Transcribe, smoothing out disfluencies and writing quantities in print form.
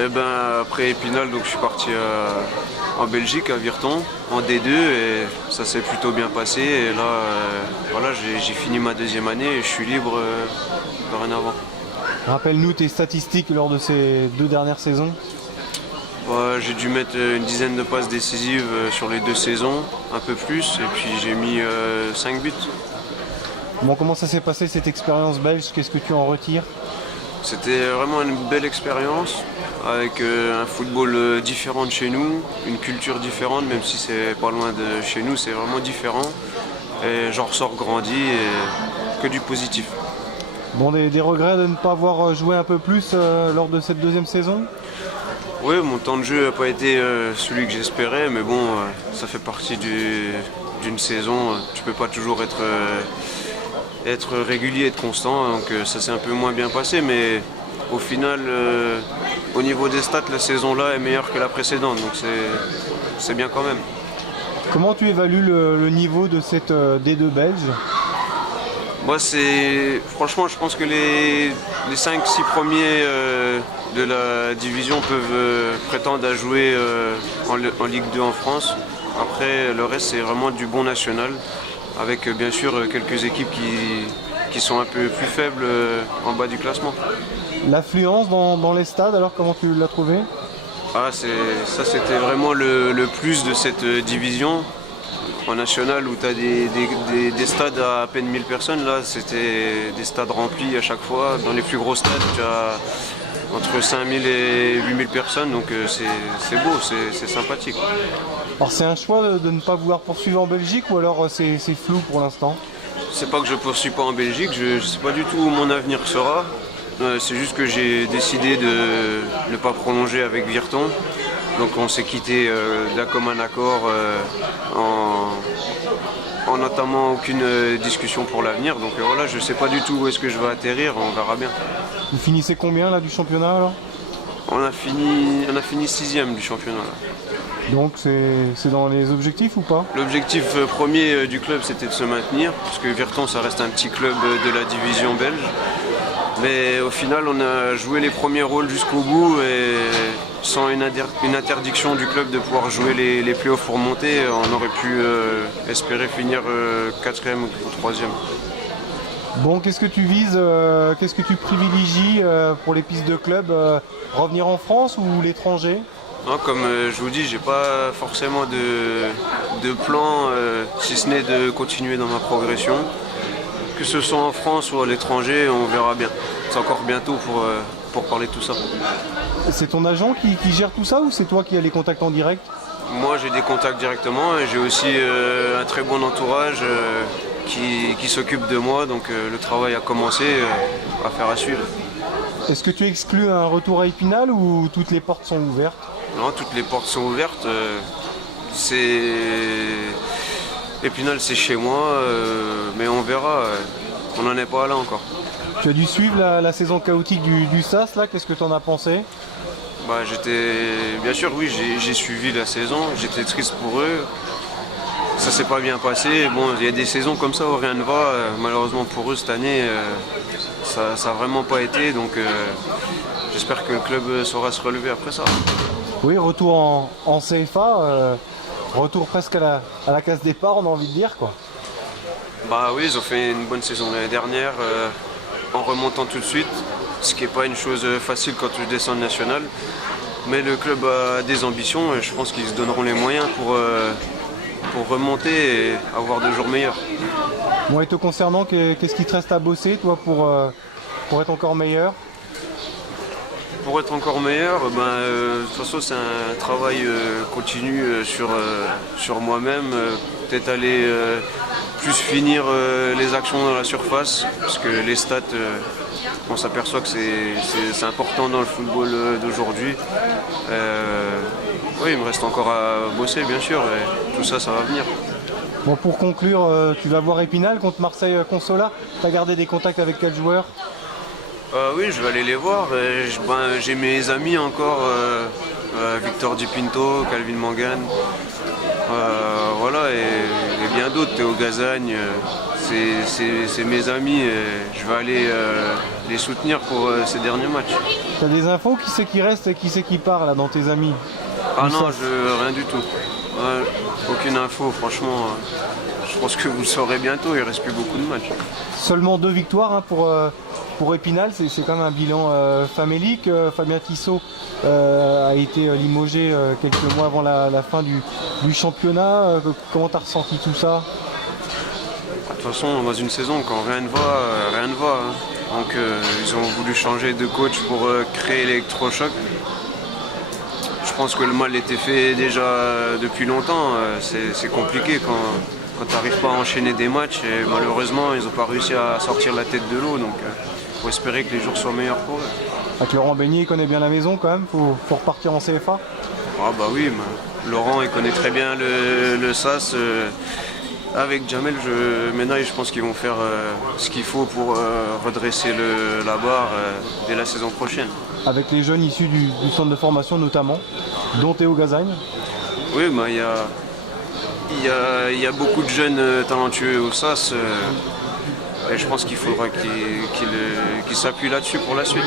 Et ben après Épinal, donc je suis parti en Belgique, à Virton, en D2, et ça s'est plutôt bien passé. Et là, voilà, j'ai fini ma deuxième année et je suis libre dorénavant. Rappelle-nous tes statistiques lors de ces 2 dernières saisons. J'ai dû mettre une dizaine de passes décisives sur les 2 saisons, un peu plus, et puis j'ai mis 5 buts. Bon, comment ça s'est passé cette expérience belge? Qu'est-ce que tu en retires? C'était vraiment une belle expérience, avec un football différent de chez nous, une culture différente, même si c'est pas loin de chez nous, c'est vraiment différent. Et j'en ressors grandi et que du positif. Bon, des regrets de ne pas avoir joué un peu plus lors de cette deuxième saison? Oui, mon temps de jeu n'a pas été celui que j'espérais, mais bon, ça fait partie d'une saison. Tu peux pas toujours être régulier, être constant, donc ça s'est un peu moins bien passé, mais au final, au niveau des stats, la saison-là est meilleure que la précédente, donc c'est bien quand même. Comment tu évalues le niveau de cette D2 belge? Moi, franchement, je pense que les 5-6 premiers de la division peuvent prétendre à jouer en Ligue 2 en France. Après, le reste, c'est vraiment du bon national, avec bien sûr quelques équipes qui sont un peu plus faibles en bas du classement. L'affluence dans les stades, alors comment tu l'as trouvé? Ça, c'était vraiment le plus de cette division. En national, où tu as des stades à peine 1000 personnes, là c'était des stades remplis à chaque fois. Dans les plus gros stades, tu as entre 5000 et 8000 personnes, donc c'est beau, c'est sympathique. Alors c'est un choix de ne pas vouloir poursuivre en Belgique, ou alors c'est flou pour l'instant? C'est pas que je poursuis pas en Belgique, je sais pas du tout où mon avenir sera. C'est juste que j'ai décidé de ne pas prolonger avec Virton. Donc on s'est quitté d'un commun accord en n'entamant aucune discussion pour l'avenir. Donc voilà, je ne sais pas du tout où est-ce que je vais atterrir, on verra bien. Vous finissez combien là du championnat alors? On a fini 6e du championnat. Là. Donc c'est dans les objectifs ou pas? L'objectif premier du club, c'était de se maintenir, parce que Virton, ça reste un petit club de la division belge. Mais au final, on a joué les premiers rôles jusqu'au bout et sans une interdiction du club de pouvoir jouer les playoffs pour monter, on aurait pu espérer finir 4e ou 3e. Bon, qu'est-ce que tu vises, qu'est-ce que tu privilégies pour les pistes de club? Revenir en France ou l'étranger? Non, comme je vous dis, j'ai pas forcément de plan, si ce n'est de continuer dans ma progression. Que ce soit en France ou à l'étranger, on verra bien. C'est encore bientôt pour parler de tout ça. C'est ton agent qui gère tout ça, ou c'est toi qui as les contacts en direct? Moi, j'ai des contacts directement et j'ai aussi un très bon entourage qui s'occupe de moi. Donc le travail a commencé, affaire à suivre. Est-ce que tu exclus un retour à Épinal ou toutes les portes sont ouvertes? Non, toutes les portes sont ouvertes. Épinal, c'est chez moi, mais on verra. On n'en est pas là encore. Tu as dû suivre la saison chaotique du SAS, là, qu'est-ce que tu en as pensé? Bien sûr, oui, j'ai suivi la saison, j'étais triste pour eux. Ça s'est pas bien passé. Bon, il y a des saisons comme ça où rien ne va. Malheureusement pour eux, cette année, ça n'a vraiment pas été. Donc j'espère que le club saura se relever après ça. Oui, retour en CFA, retour presque à la case départ, on a envie de dire, quoi. Bah oui, ils ont fait une bonne saison l'année dernière en remontant tout de suite, ce qui n'est pas une chose facile quand tu descends de national. Mais le club a des ambitions et je pense qu'ils se donneront les moyens pour remonter et avoir de jours meilleurs. Bon, et te concernant, qu'est-ce qui te reste à bosser, toi, pour être encore meilleur? Pour être encore meilleur, de toute façon c'est un travail continu sur moi-même, peut-être aller plus finir les actions dans la surface, parce que les stats, on s'aperçoit que c'est important dans le football d'aujourd'hui. Oui, il me reste encore à bosser bien sûr, et tout ça, ça va venir. Bon, pour conclure, tu vas voir Épinal contre Marseille Consola. Tu as gardé des contacts avec quel joueur? Oui, je vais aller les voir. J'ai mes amis encore, Victor Di Pinto, Calvin Mangan, voilà, et bien d'autres, Théo Gazagne. c'est mes amis et je vais aller les soutenir pour ces derniers matchs. T'as des infos? Qui c'est qui reste et qui c'est qui part là dans tes amis? Ah non, rien du tout. Ouais, aucune info, franchement. Je pense que vous le saurez bientôt, il reste plus beaucoup de matchs. Seulement 2 victoires hein, pour Épinal, c'est quand même un bilan famélique. Fabien Tissot a été limogé quelques mois avant la fin du championnat. Comment t'as ressenti tout ça? De toute façon, dans une saison, quand rien ne va, rien ne va. Hein. Donc ils ont voulu changer de coach pour créer l'électrochoc. Je pense que le mal était fait déjà depuis longtemps. C'est compliqué quand tu n'arrives pas à enchaîner des matchs. Et malheureusement, ils n'ont pas réussi à sortir la tête de l'eau. Donc il faut espérer que les jours soient meilleurs pour eux. Avec Laurent Beignet, il connaît bien la maison quand même. Faut repartir en CFA. Ah bah oui, Laurent il connaît très bien le SAS. Avec Jamel, maintenant je pense qu'ils vont faire ce qu'il faut pour redresser la barre dès la saison prochaine. Avec les jeunes issus du centre de formation notamment, dont Théo Gazagne. Oui, bah, il y a beaucoup de jeunes talentueux au SAS et je pense qu'il faudra qu'ils s'appuient là-dessus pour la suite.